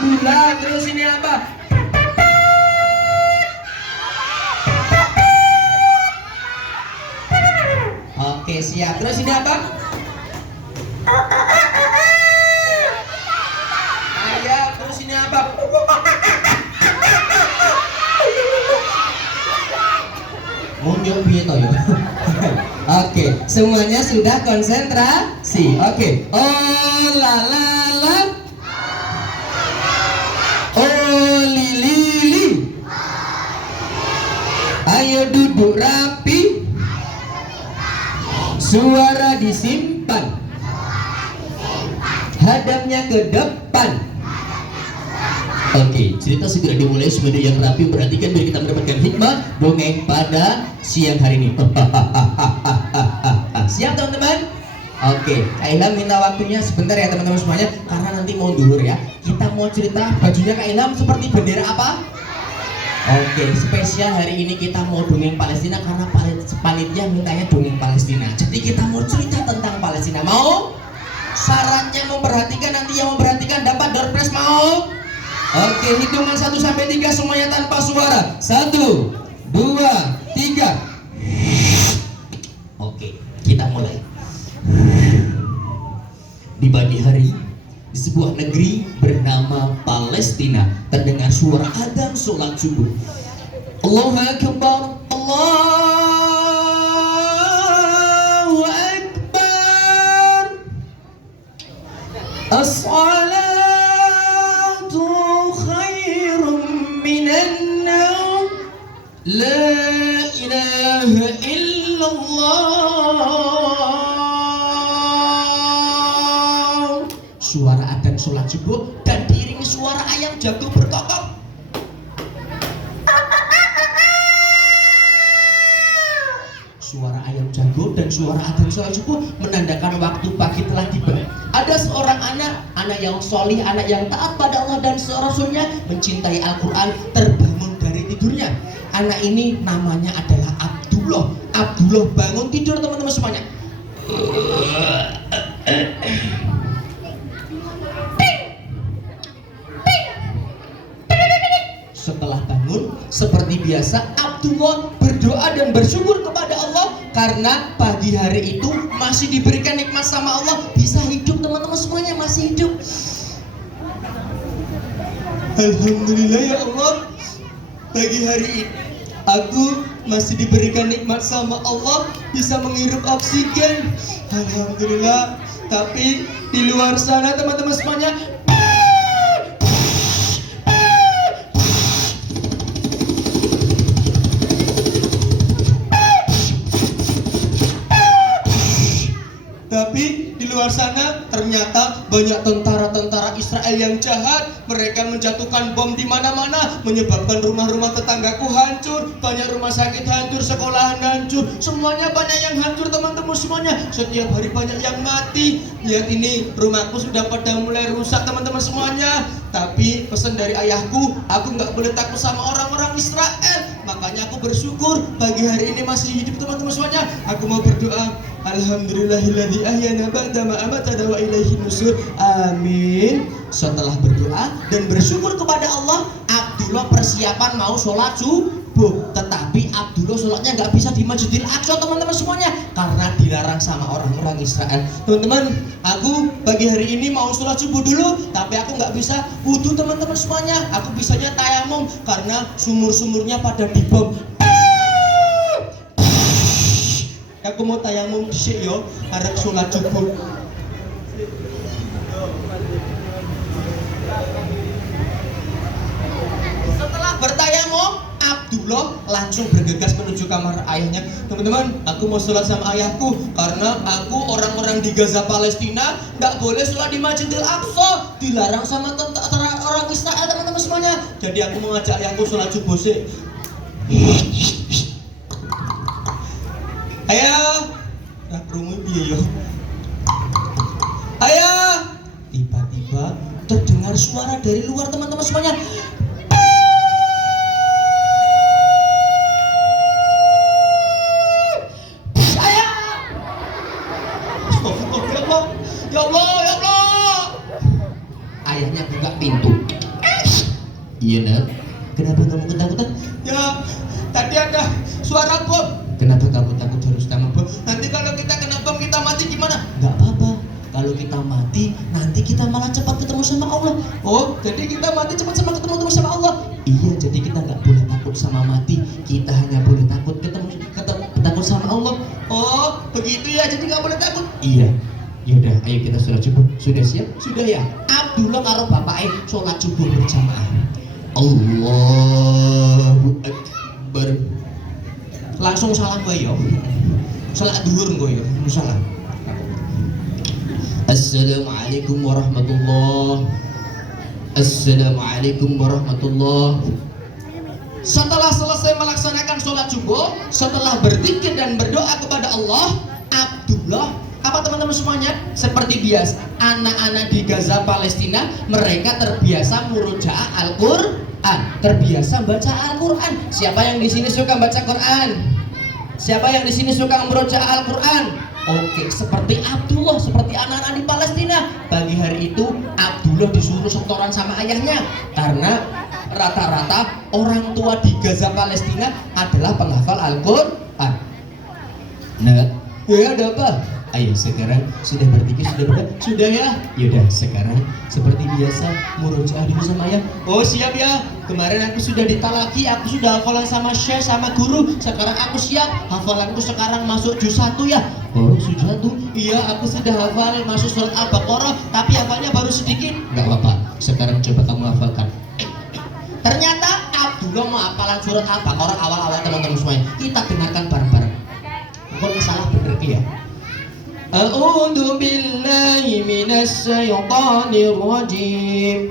bulan. Terus ini apa? Oke, siap. Terus ini apa? Ayam. Terus ini apa? Mundur piye to ya? Oke, semuanya sudah konsentrasi. Oke. Oh la la la. Oh li li li. Ayo duduk rapi. Suara disimpan. Hadapnya ke depan. Oke, cerita segera dimulai sebagai yang rapi. Perhatikan biar kita mendapatkan hikmah dongeng pada siang hari ini. Siap teman-teman? Oke, Kak Ilham minta waktunya sebentar ya teman-teman semuanya, karena nanti mau duhur ya. Kita mau cerita bajunya Kak Ilham seperti bendera apa? Oke, spesial hari ini kita mau dongeng Palestina karena panitnya mintanya dongeng Palestina. Jadi kita mau cerita tentang Palestina. Mau? Syaratnya memperhatikan, nanti yang memperhatikan dapat door prize. Mau? Oke, hitungan 1 sampai 3 semuanya tanpa suara. 1, 2, 3. Oke, kita mulai. Di pagi hari, di sebuah negeri bernama Palestina, terdengar suara adzan sholat subuh. Allahu Akbar, Allahu Akbar. As-salatu khairum minan naum. La ilaha illallah. Suara adzan sholat subuh dan diiringi suara ayam jago berkokok. Suara ayam jago dan suara adzan sholat subuh menandakan waktu pagi telah tiba. Ada seorang anak yang solih, anak yang taat pada Allah dan Rasulnya, mencintai Al-Quran, terbangun dari tidurnya. Anak ini namanya adalah Abdullah. Abdullah bangun tidur teman-teman semuanya. Setelah bangun, seperti biasa Abdullah berdoa dan bersyukur kepada Allah karena pagi hari itu masih diberikan nikmat sama Allah, bisa hidup teman-teman semuanya, masih hidup. Alhamdulillah ya Allah, pagi hari ini aku masih diberikan nikmat sama Allah, bisa menghirup oksigen. Alhamdulillah. Tapi di luar sana teman-teman semuanya, tapi di luar sana ternyata banyak tentara-tentara Israel yang jahat. Mereka menjatuhkan bom di mana-mana, menyebabkan rumah-rumah tetanggaku hancur, banyak rumah sakit hancur, sekolahan hancur, semuanya banyak yang hancur teman-teman semuanya. Setiap hari banyak yang mati. Lihat ini, rumahku sudah pada mulai rusak teman-teman semuanya. Tapi pesan dari ayahku, aku nggak boleh takut sama orang-orang Israel. Makanya aku bersyukur pagi hari ini masih hidup teman-teman semuanya. Aku mau berdoa, alhamdulillahilladzi ahyana ba'da ma amatana wa ilaihi nusur. Amin. Setelah berdoa dan bersyukur kepada Allah, Abdullah persiapan mau sholat subuh. Tetapi Abdullah sholatnya nggak bisa di Masjidil Aqsa teman-teman semuanya, karena dilarang sama orang-orang Israel. Teman-teman, aku pagi hari ini mau sholat subuh dulu, tapi aku nggak bisa wudu teman-teman semuanya. Aku bisanya tayamum karena sumur-sumurnya pada dibom. Aku mau tayamum dhisik yo arep sholat subuh. Setelah bertayamum, Abdullah langsung bergegas menuju kamar ayahnya. Teman-teman, aku mau sholat sama ayahku karena aku orang-orang di Gaza Palestina nggak boleh sholat di Masjidil Aqsa, dilarang sama tentara orang Israel teman-teman semuanya. Jadi aku mau ngajak ayahku sholat subuh sih. Ayah, nak krungu piye yo? Ayah, tiba-tiba terdengar suara dari luar teman-teman semuanya. Ayah, astagfirullah, ya Allah, ya Allah. Ayahnya buka pintu. Iya nak. Kenapa kamu ketakutan? Ya, tadi ada suara bom. Kenapa kamu takut harus sama bom? Nanti kalau kita kena bom kita mati gimana? Gak apa-apa. Kalau kita mati, nanti kita malah cepat ketemu sama Allah. Oh, jadi kita mati cepat sama ketemu sama Allah. Iya, jadi kita nggak boleh takut sama mati. Kita hanya boleh takut takut sama Allah. Oh, begitu ya. Jadi nggak boleh takut. Iya. Yaudah, ayo kita sholat subuh. Sudah siap? Sudah ya. Abdullah karo bapaknya sholat subuh berjamaah. Allahu Akbar. Langsung salam gue yo. Sholat duhur gue yo. Salam. Assalamualaikum warahmatullah. Assalamualaikum warahmatullah. Setelah selesai melaksanakan sholat subuh, setelah berzikir dan berdoa kepada Allah, Abdullah, apa teman-teman semuanya? Seperti biasa, anak-anak di Gaza Palestina, mereka terbiasa murojaah Al-Quran, terbiasa baca Al-Quran. Siapa yang di sini suka baca Quran? Siapa yang di sini suka murojaah Al-Quran? Oke, seperti Abdullah, seperti anak-anak di Palestina. Pagi hari itu Abdullah disuruh setoran sama ayahnya, karena rata-rata orang tua di Gaza Palestina adalah penghafal Al-Quran. Nah, Ya, ada apa? ayo sekarang sudah berzikir, sudah berdoa? Sudah ya? Yaudah, sekarang seperti biasa murojaah dulu sama ayah. Oh, siap ya. Kemarin aku sudah ditalaki, aku sudah hafalan sama syekh, sama guru. Sekarang aku siap. Hafalanku sekarang masuk juz 1 ya. Oh, sudah tuh. Iya, aku sudah hafal masuk surat Al-Baqarah, tapi hafalnya baru sedikit. Nggak apa-apa. Sekarang coba kamu hafalkan. Ternyata Abdullah mau hafalan surat Al-Baqarah awal-awal teman-teman semuanya. Kita dengarkan bareng-bareng. Kok salah bener ya? A'udzu billahi minasyaitonir rajim.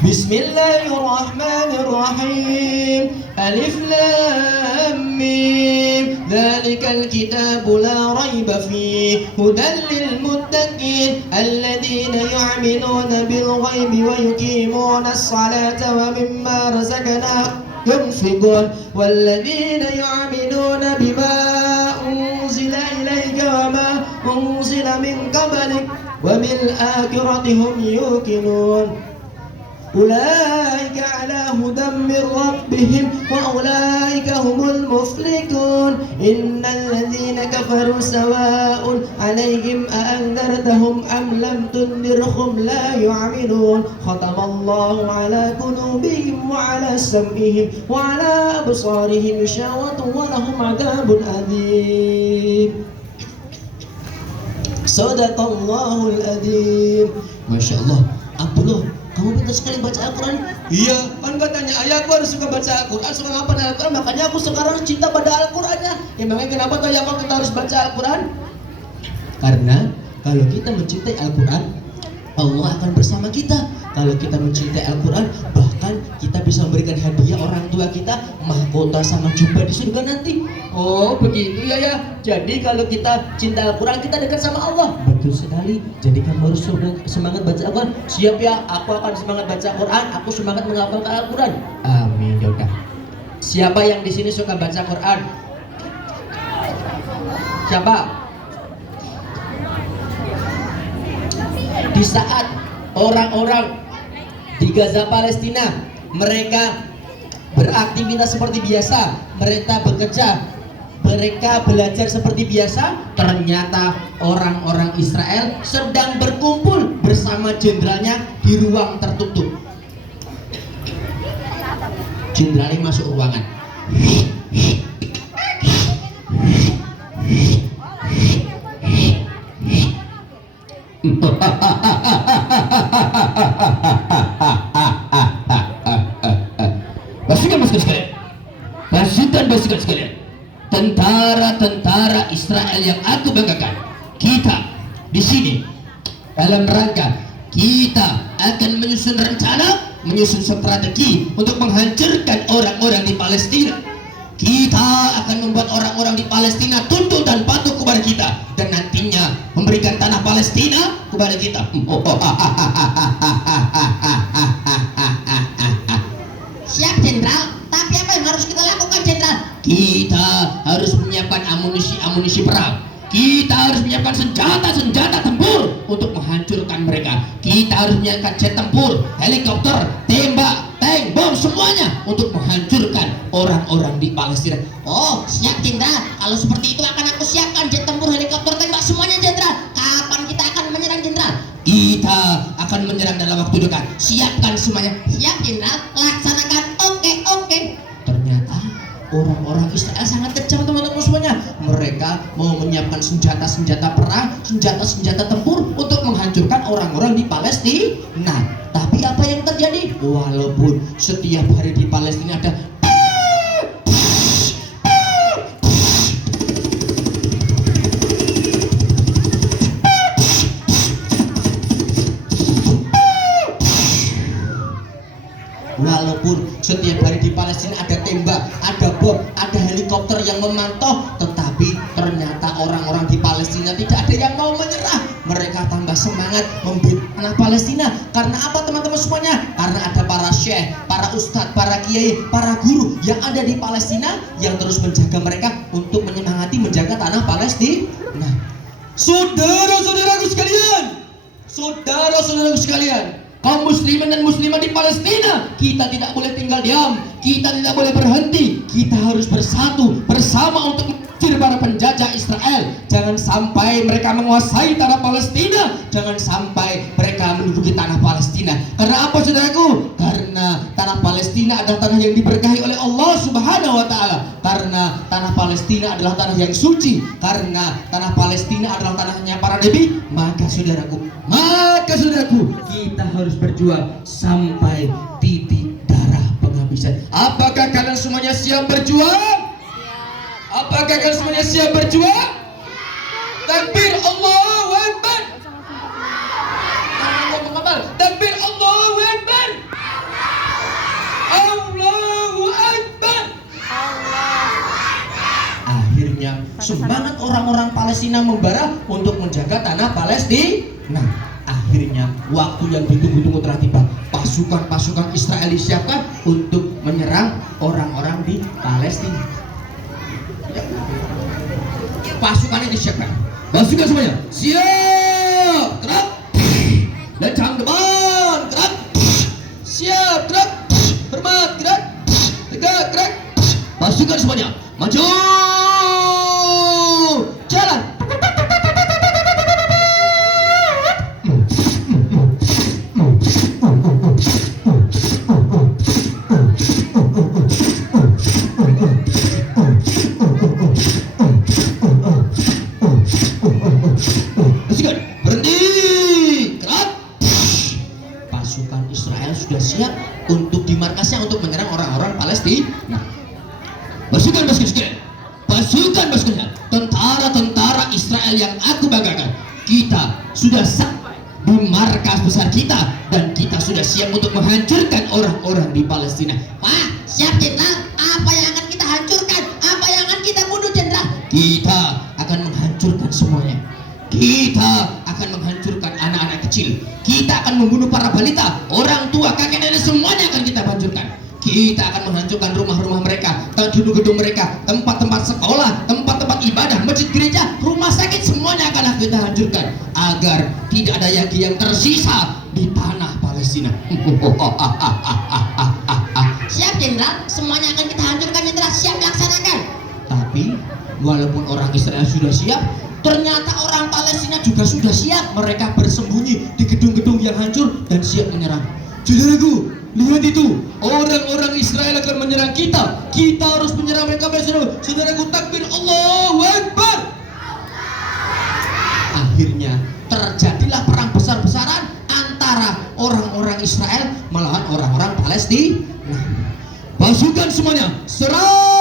Bismillahirrahmanirrahim. Alif lam mim. Dzalikal kitabu la raiba fihi hudan lil muttaqin alladzina yu'minuna bil ghaibi wa yuqimuna as-salata wa mimma razaqnahum ينفقون والذين يؤمنون بما أنزل إليك وما أنزل من قبلك وبالآخرة هم يوقنون أولئك على هدى من ربهم وأولئك هم المفلحون إن الذين كفروا سواء عليهم أأنذرتهم أم لم تنذرهم لا يؤمنون ختم الله على قلوبهم وعلى سمعهم وعلى أبصارهم غشاوة ولهم عذاب أليم صدق الله العظيم. Masya Allah, Abdullah, kamu pintar sekali baca Al-Quran. Iya, kan katanya ayahku harus suka baca Al-Quran, suka ngapalin Al-Quran, makanya aku sekarang cinta pada Al-Qurannya. Ya memang kenapa tuh ya kok kita harus baca Al-Quran? Karena kalau kita mencintai Al-Quran, Allah akan bersama kita. Kalau kita mencintai Al-Quran, bahkan kita bisa memberikan hadiah orang tua kita, mahkota sama jubah di surga nanti. Oh begitu ya ya. Jadi kalau kita cinta Al-Quran, kita dekat sama Allah. Betul sekali. Jadi kamu harus semangat baca Al-Quran. Siap ya, aku akan semangat baca Quran, aku semangat menghafalkan Al-Quran. Amin. Yaudah. Siapa yang di sini suka baca Quran? Siapa? Di saat orang-orang di Gaza Palestina mereka beraktivitas seperti biasa, mereka bekerja, mereka belajar seperti biasa, ternyata orang-orang Israel sedang berkumpul bersama jenderalnya di ruang tertutup. Jenderalnya masuk ruangan. Pasukan sekalian, tentara-tentara Israel yang aku banggakan, kita di sini dalam rangka kita akan menyusun rencana, menyusun strategi untuk menghancurkan orang-orang di Palestina. Kita akan membuat orang-orang di Palestina tunduk dan patuh kepada kita, dan nantinya memberikan tanah Palestina kepada kita. Siap jenderal, tapi apa yang harus kita lakukan jenderal? Kita harus menyiapkan amunisi perang. Kita harus menyiapkan senjata tempur untuk menghancurkan menghancurkan mereka. Kita harus menyiapkan jet tempur, helikopter, tembak, tank, bom, semuanya untuk menghancurkan orang-orang di Palestina. Oh, siap Jenderal. Kalau seperti itu akan aku siapkan jet tempur, helikopter, tembak, semuanya Jenderal. Kapan kita akan menyerang Jenderal? Kita akan menyerang dalam waktu dekat. Siapkan semuanya. Siap Jenderal, laksanakan. Oke, oke. Ternyata orang-orang Israel sangat kejam, teman-teman semuanya. Mereka mau menyiapkan senjata-senjata perang, senjata-senjata tempur untuk menghancurkan orang-orang di Palestina. Nah, tapi apa yang terjadi? Walaupun setiap hari di Palestina ada walaupun setiap hari di Palestina ada tembak, ada bom, ada helikopter yang memantau, tetapi ternyata orang-orang di Palestina tidak ada yang mau menyerah. Mereka tambah semangat membela tanah Palestina. Karena apa teman-teman semuanya? Karena ada para syekh, para ustadz, para kiai, para guru yang ada di Palestina yang terus menjaga mereka untuk menyemangati menjaga tanah Palestina. Nah, saudara-saudaraku sekalian, kaum muslimin dan muslimah di Palestina, kita tidak boleh tinggal diam, kita tidak boleh berhenti, kita harus bersatu bersama untuk mengusir para penjajah Israel. Jangan sampai mereka menguasai tanah Palestina, jangan sampai mereka menduduki tanah Palestina. Karena apa saudaraku? Karena tanah Palestina adalah tanah yang diberkahi oleh Allah Subhanahu wa taala. Karena tanah Palestina adalah tanah yang suci, karena tanah Palestina adalah tanahnya para nabi. Maka saudaraku, kita harus berjuang sampai titik darah penghabisan. Apakah kalian semuanya siap berjuang? Apakah kalian semuanya siap berjuang? Takbir Allahu Akbar. Takbir Allahu Akbar. Allahu Akbar. Akhirnya semangat orang-orang Palestina membara untuk menjaga tanah Palestina. Nah, akhirnya waktu yang ditunggu-tunggu telah tiba. Pasukan-pasukan Israel disiapkan untuk menyerang orang-orang di Palestina. Pasukannya disiapkan. Pasukan semuanya siap, gerak. Lencang depan, gerak. Siap, gerak. Hormat, gerak. Tegak, gerak. Pasukan semuanya maju. Jalan. Pasukan berhenti, gerak. Pasukan Israel sudah siap untuk di markasnya untuk menyerang orang-orang Palestina. Pasukan tentara Israel yang aku banggakan, kita sudah sampai di markas besar kita dan kita sudah siap untuk menghancurkan orang-orang di Palestina. Wah, siap Jenderal. Apa yang akan kita hancurkan? Apa yang akan kita bunuh Jenderal? Kita akan menghancurkan semuanya. Kita akan menghancurkan anak-anak kecil. Kita akan membunuh para balita, orang tua, kakek nenek, semuanya akan kita hancurkan. Kita akan menghancurkan rumah-rumah mereka, gedung-gedung mereka, tempat-tempat sekolah, tempat-tempat ibadah, masjid, gereja, rumah sakit, semuanya akan kita hancurkan agar tidak ada lagi yang tersisa di tanah Palestina. Siap Jenderal, semuanya akan kita hancurkan Jenderal. Siap, laksanakan. Tapi walaupun orang Israel sudah siap, ternyata orang Palestina juga sudah siap. Mereka bersembunyi di gedung-gedung yang hancur dan siap menyerang. Saudaraku, lihat itu, orang-orang Israel akan menyerang kita. Kita harus menyerang mereka. Saudaraku, takbir Allahu Akbar. Akhirnya terjadilah perang besar-besaran antara orang-orang Israel melawan orang-orang Palestina. Pasukan semuanya serang.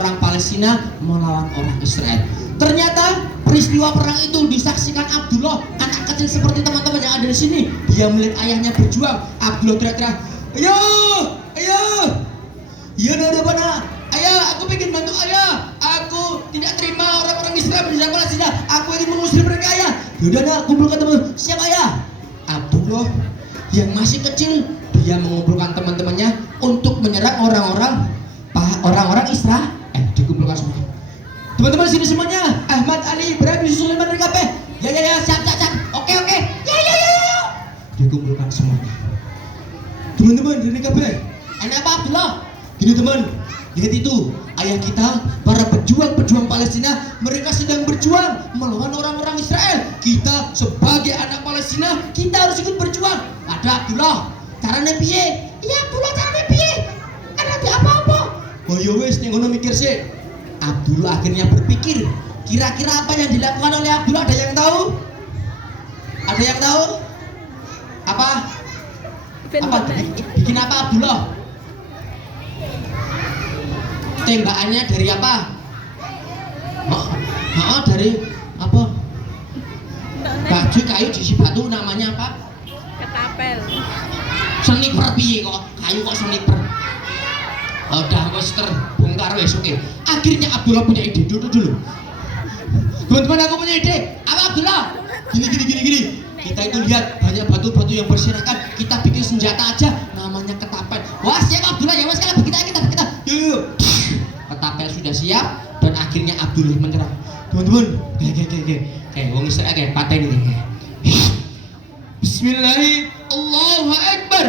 orang Palestina melawan orang Israel. Ternyata peristiwa perang itu disaksikan Abdullah, anak kecil seperti teman-teman yang ada di sini. Dia melihat ayahnya berjuang. Abdullah teriak-teriak, ayo, ayo, iya ada mana? Ayah, aku ingin bantu ayah. Aku tidak terima orang-orang Israel menyerang Palestina. Aku ingin mengusir mereka ayah. Yaudah nak, kumpulkan teman. Siap ayah. Abdullah yang masih kecil, dia mengumpulkan teman-temannya untuk menyerang orang-orang Israel. Dikumpulkan semua. Teman-teman sini semuanya. Ahmad, Ali, Ibrahim, Yusuf, Sulaiman, mereka ya, siap. Oke. Ya. Dikumpulkan semuanya. Teman-teman, ini kabeh. Enak apa Abdullah? Gini teman, lihat itu, ayah kita, para pejuang Palestina, mereka sedang berjuang melawan orang-orang Israel. Kita sebagai anak Palestina, kita harus ikut berjuang. Ada Abdullah, caranya piye? Iya Abdullah, caranya piye? Kan ada apa-apa? Oh ya wes, yang ngono mikir sih. Abdullah akhirnya berpikir, kira-kira apa yang dilakukan oleh Abdullah, ada yang tahu? Ada yang tahu? Apa? Bikin apa Abdullah? Tembakannya dari apa? Dari apa? Baju kayu diisi batu, namanya apa? Ketapel. Sniper piye kok? Kayu kok sniper? Udah wis terbongkar wis, oke. Akhirnya Abdullah punya ide. Dulu. Teman-teman, aku punya ide. Apa Abdullah? Gini. Kita itu lihat banyak batu-batu yang berserakan. Kita bikin senjata aja, namanya ketapel. Wah siap Abdullah, ya mas kalau kita. Yuk. Ketapel sudah siap dan akhirnya Abdullah menyerang. Teman-teman, kayak wong Israel kayak paten ini. Bismillahirrahmanirrahim. Allahu Akbar.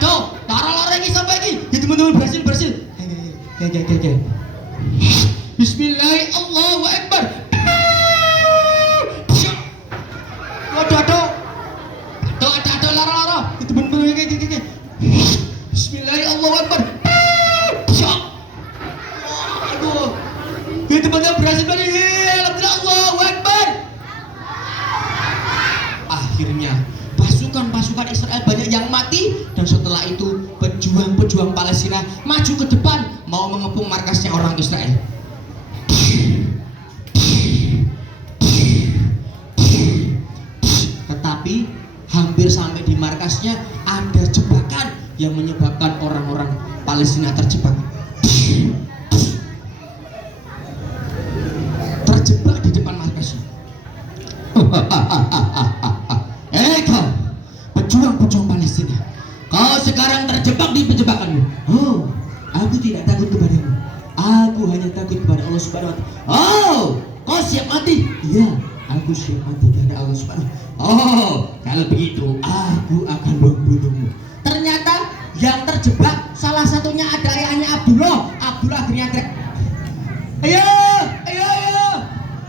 Aduh. Taruh lagi sampai lagi. Ya teman-teman, berhasil. Kayak. Bismillahirrahmanirrahim. Allahu Akbar. Aduh, lara. Itu bener-bener kayak. Bismillahirrahmanirrahim. Allahu Akbar. Aduh. Itu bener berhasil banget. Alhamdulillah, Allahu Akbar. Akhirnya pasukan Israel banyak yang mati, dan setelah itu pejuang Palestina maju ke depan mau mengepung markasnya orang Israel. Tetapi hampir sampai di markasnya ada jebakan yang menyebabkan orang-orang Palestina terjebak di depan markasnya. Kau pejuang Palestina, kau sekarang terjebak di penjebakanmu. Oh, aku tidak takut kepadamu. Aku hanya takut kepada Allah Subhanahu wa Ta'ala. Oh, kau siap mati? Iya, aku siap mati karena Allah Subhanahu. Oh, kalau begitu aku akan membunuhmu. Ternyata yang terjebak salah satunya ada ayahnya Abdullah. Abdullah akhirnya teriak, ayo.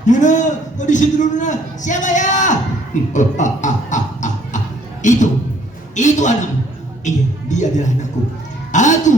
Nuna, kau di situ dulu Nuna. Siapa ya? Itu anakmu. Iya, dia adalah anakku. Aku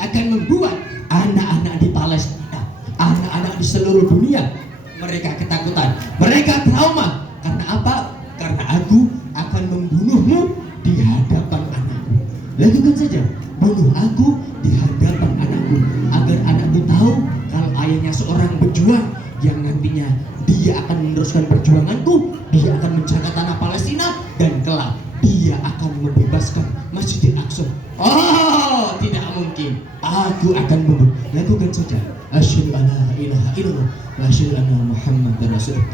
akan membuat anak-anak di Palestina, anak-anak di seluruh dunia, mereka ketakutan, mereka trauma. Karena apa? Karena aku akan membunuhmu di hadapan anakku. Lakukan saja, bunuh aku di hadapan anakku, agar anakku tahu kalau ayahnya seorang pejuang yang nantinya dia akan meneruskan perjuanganku, dia akan menjaga tanah Palestina, dan kelak dia akan membebaskan Masjidil Aqsa. Oh, tidak mungkin. Aku akan membunuh. Lakukan saja. Asyhadu an la ilaha illallah wa asyhadu anna Muhammadar Rasulullah.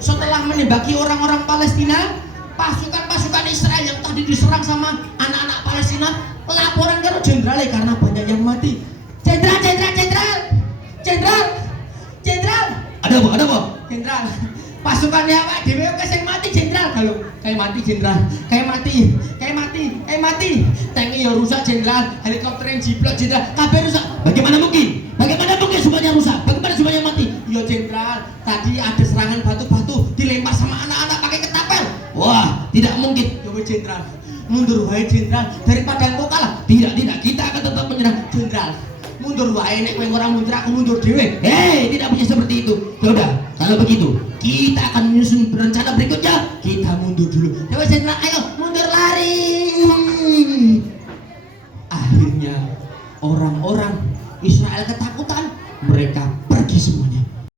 Setelah menembaki orang-orang Palestina, pasukan Israel yang tadi diserang sama anak-anak Palestina laporan ke jenderalnya karena banyak yang mati. Jenderal. Ada apa? Jenderal. Pasukannya apa? DWO yang mati jenderal. Kalau kayak mati jenderal. Kayak mati. Tanknya ya rusak jenderal. Helikopter yang jiplak jenderal. Kabeh rusak. Bagaimana mungkin semuanya rusak? Bagaimana semuanya mati? Ya jenderal, tadi ada serangan batu-batu dilempar sama anak-anak pakai ketapel. Wah, tidak mungkin. Ya jenderal, mundur wae jenderal, daripada engkau kalah. Tidak, kita akan tetap menyerang jenderal. mundur wae nek kowe ora mundur aku mundur dhewe. Hei, tidak bisa seperti itu. Ya udah, kalau begitu kita akan menyusun rencana berikutnya. Kita mundur dulu. Coba jenderal, ayo mundur lari. Akhirnya orang-orang Israel ketakutan, mereka pergi semuanya.